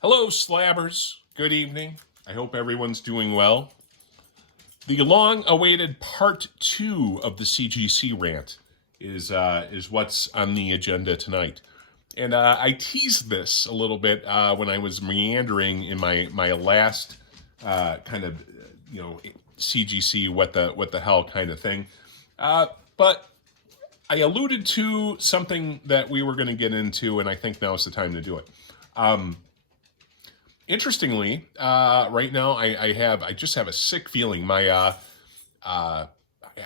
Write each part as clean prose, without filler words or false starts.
Hello, Slabbers. Good evening. I hope everyone's doing well. The long-awaited part 2 of the CGC rant is what's on the agenda tonight. And I teased this a little bit when I was meandering in my last CGC what the hell kind of thing. But I alluded to something that we were going to get into, and I think now is the time to do it. Interestingly, right now I just have a sick feeling. I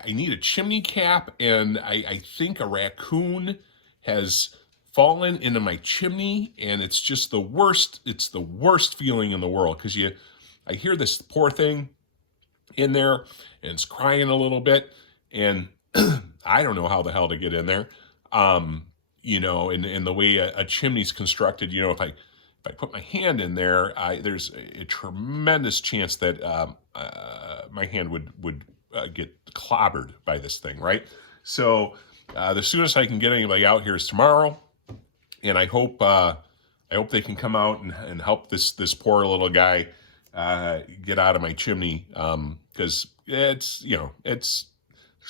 need a chimney cap, and I think a raccoon has fallen into my chimney, and it's just the worst. It's the worst feeling in the world because I hear this poor thing in there, and it's crying a little bit, and I don't know how the hell to get in there. In the way a chimney's constructed, if I put my hand in there, there's a tremendous chance that my hand would get clobbered by this thing, right? So the soonest I can get anybody out here is tomorrow, and I hope they can come out and help this poor little guy get out of my chimney, because there's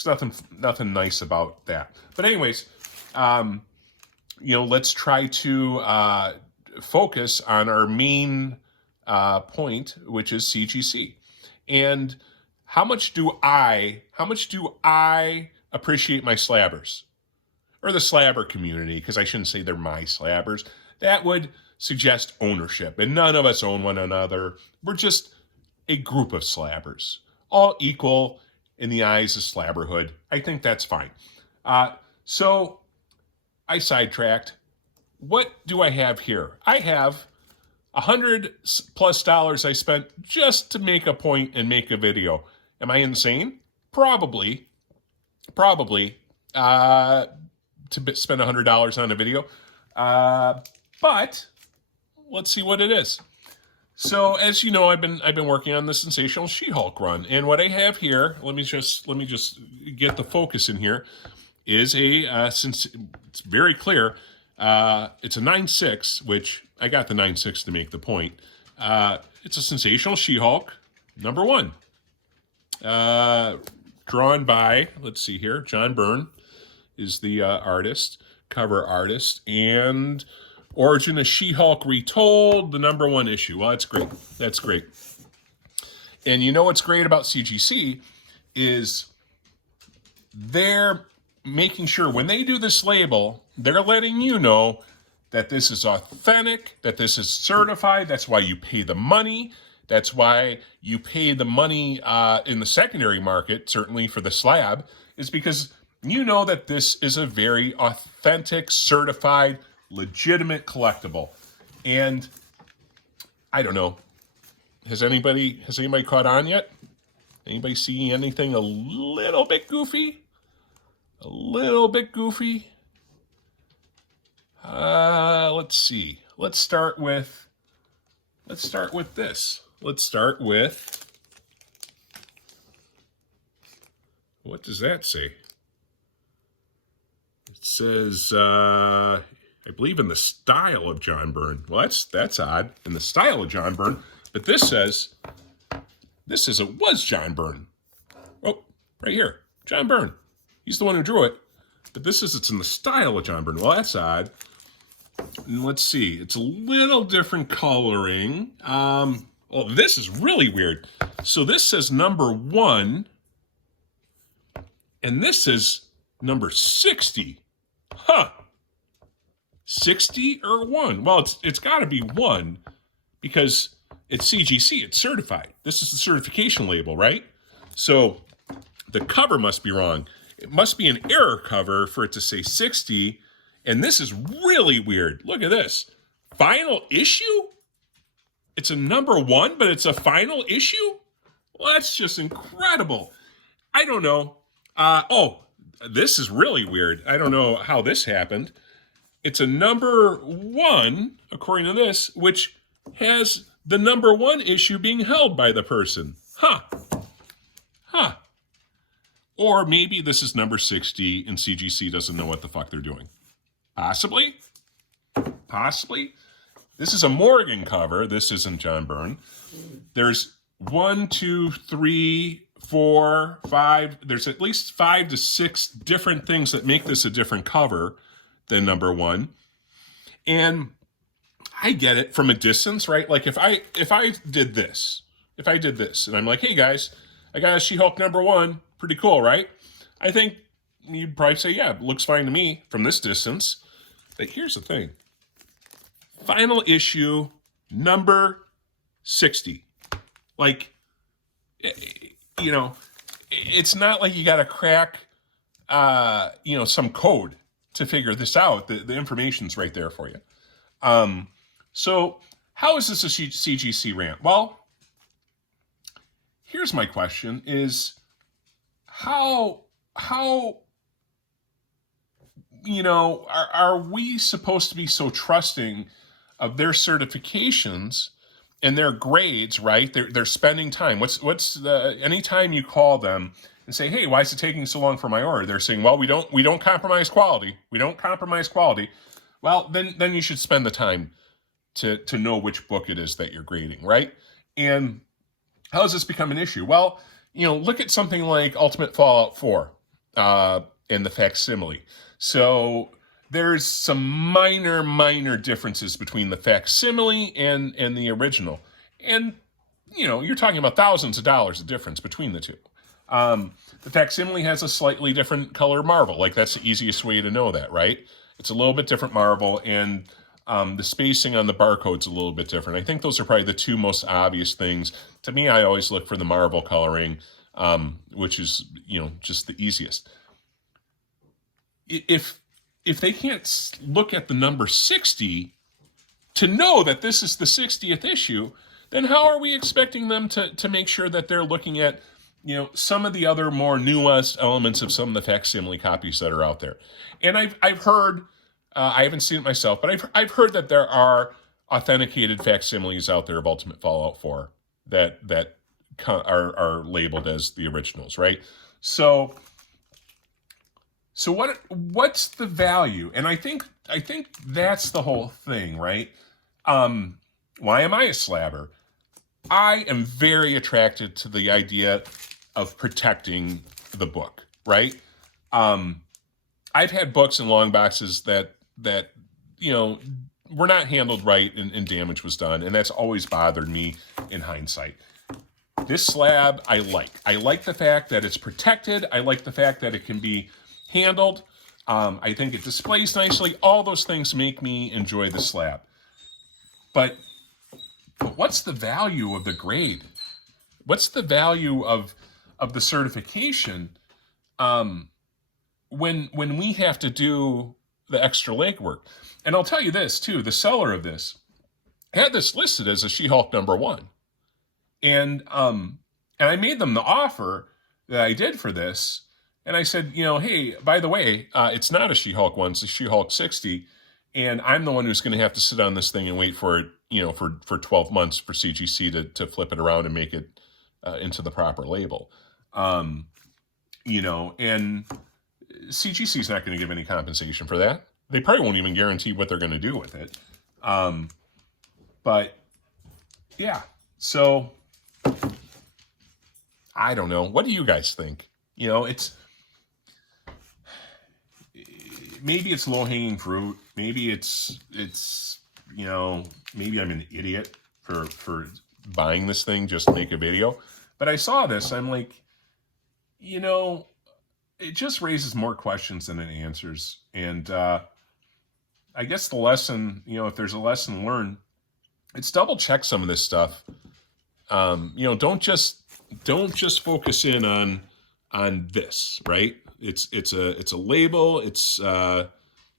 nothing nice about that. But anyways, let's try to focus on our main point, which is CGC. And how much do I appreciate my slabbers, or the slabber community, because I shouldn't say they're my slabbers. That would suggest ownership, and none of us own one another. We're just a group of slabbers, all equal in the eyes of slabberhood. I think that's fine. So I sidetracked. What do I have here? I have $100+ I spent just to make a point and make a video. Am I insane? Probably. To spend $100 on a video. But let's see what it is. So as you know, I've been working on the Sensational She-Hulk run, and what I have here, let me just get the focus in here, is since it's very clear. It's a 9.6, which I got the 9.6 to make the point. It's a Sensational She-Hulk, number 1. Drawn by, let's see here, John Byrne is the cover artist, and Origin of She-Hulk Retold, the number 1 issue. Well, that's great. And you know what's great about CGC is they're making sure when they do this label, they're letting you know that this is authentic, that this is certified. That's why you pay the money. That's why you pay the money in the secondary market, certainly for the slab, is because you know that this is a very authentic, certified, legitimate collectible. And I don't know, has anybody caught on yet? Anybody see anything a little bit goofy? A little bit goofy? Let's see. Let's start with this. Let's start with, what does that say? It says, I believe in the style of John Byrne. Well, that's odd. In the style of John Byrne. But this says it was John Byrne. Oh, right here. John Byrne. He's the one who drew it. But it's in the style of John Byrne. Well, that's odd. And let's see. It's a little different coloring. Well, this is really weird. So this says number 1. And this is number 60. Huh. 60 or 1? Well, it's got to be 1 because it's CGC. It's certified. This is the certification label, right? So the cover must be wrong. It must be an error cover for it to say 60. And this is really weird. Look at this. Final issue? It's a number 1, but it's a final issue? Well, that's just incredible. I don't know. This is really weird. I don't know how this happened. It's a number 1, according to this, which has the number 1 issue being held by the person. Huh. Or maybe this is number 60 and CGC doesn't know what the fuck they're doing. Possibly. This is a Morgan cover. This isn't John Byrne. There's 1, 2, 3, 4, 5. There's at least 5 to 6 different things that make this a different cover than number 1. And I get it from a distance, right? Like if I did this, and I'm like, hey guys, I got a She-Hulk number 1, pretty cool, right? I think you'd probably say, yeah, it looks fine to me from this distance. But here's the thing. Final issue, number 60. Like, you know, it's not like you got to crack, some code to figure this out. The information's right there for you. So how is this a CGC rant? Well, here's my question is how are we supposed to be so trusting of their certifications and their grades, right? They're spending time. What's the anytime you call them and say, hey, why is it taking so long for my order? They're saying, well, we don't compromise quality. We don't compromise quality. Well, then you should spend the time to know which book it is that you're grading, right? And how has this become an issue? Well, look at something like Ultimate Fallout 4 and the facsimile. So there's some minor differences between the facsimile and the original. And, you're talking about thousands of dollars of difference between the two. The facsimile has a slightly different color marble. Like, that's the easiest way to know that, right? It's a little bit different marble, and the spacing on the barcode's a little bit different. I think those are probably the two most obvious things. To me, I always look for the marble coloring, which is, just the easiest. If they can't look at the number 60 to know that this is the 60th issue, then how are we expecting them to make sure that they're looking at, some of the other more nuanced elements of some of the facsimile copies that are out there? And I've heard, I haven't seen it myself, but I've heard that there are authenticated facsimiles out there of Ultimate Fallout 4 that are labeled as the originals, right? So what's the value? And I think that's the whole thing, right? Why am I a slabber? I am very attracted to the idea of protecting the book, right? I've had books in long boxes that were not handled right and damage was done, and that's always bothered me in hindsight. This slab, I like. I like the fact that it's protected. I like the fact that it can be handled. I think it displays nicely. All those things make me enjoy the slab. But what's the value of the grade? What's the value of the certification when we have to do the extra legwork? And I'll tell you this too, the seller of this had this listed as a She-Hulk number 1. And I made them the offer that I did for this. And I said, hey, by the way, it's not a She-Hulk 1, it's a She-Hulk 60. And I'm the one who's going to have to sit on this thing and wait for it, for 12 months for CGC to flip it around and make it into the proper label. And CGC is not going to give any compensation for that. They probably won't even guarantee what they're going to do with it. But yeah, so I don't know. What do you guys think? Maybe it's low-hanging fruit. Maybe it's maybe I'm an idiot for buying this thing just to make a video. But I saw this, I'm like, it just raises more questions than it answers. And I guess the lesson, if there's a lesson learned, it's double check some of this stuff. Don't just focus in on this, right? It's a label, it's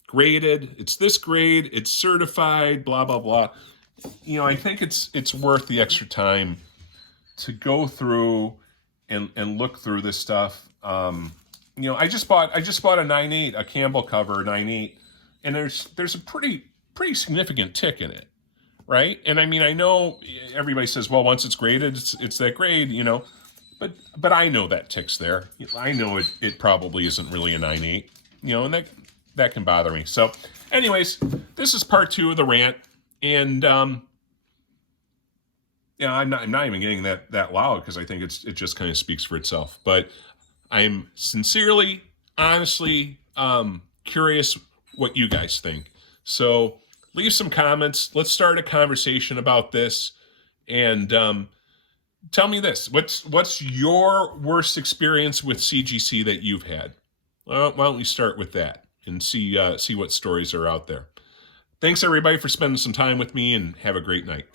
graded, it's this grade, it's certified, blah blah blah. I think it's worth the extra time to go through and look through this stuff. I just bought a 9.8, a Campbell cover 9.8, and there's a pretty significant tick in it, right? And I mean, I know everybody says, well, once it's graded, it's that grade, but I know that tick's there. I know it probably isn't really a 9.8, and that can bother me. So anyways, this is part 2 of the rant, And I'm not even getting that loud because I think it just kind of speaks for itself. But I'm sincerely, honestly curious what you guys think. So leave some comments. Let's start a conversation about this. And tell me this: what's your worst experience with CGC that you've had? Well, why don't we start with that and see what stories are out there? Thanks everybody for spending some time with me, and have a great night.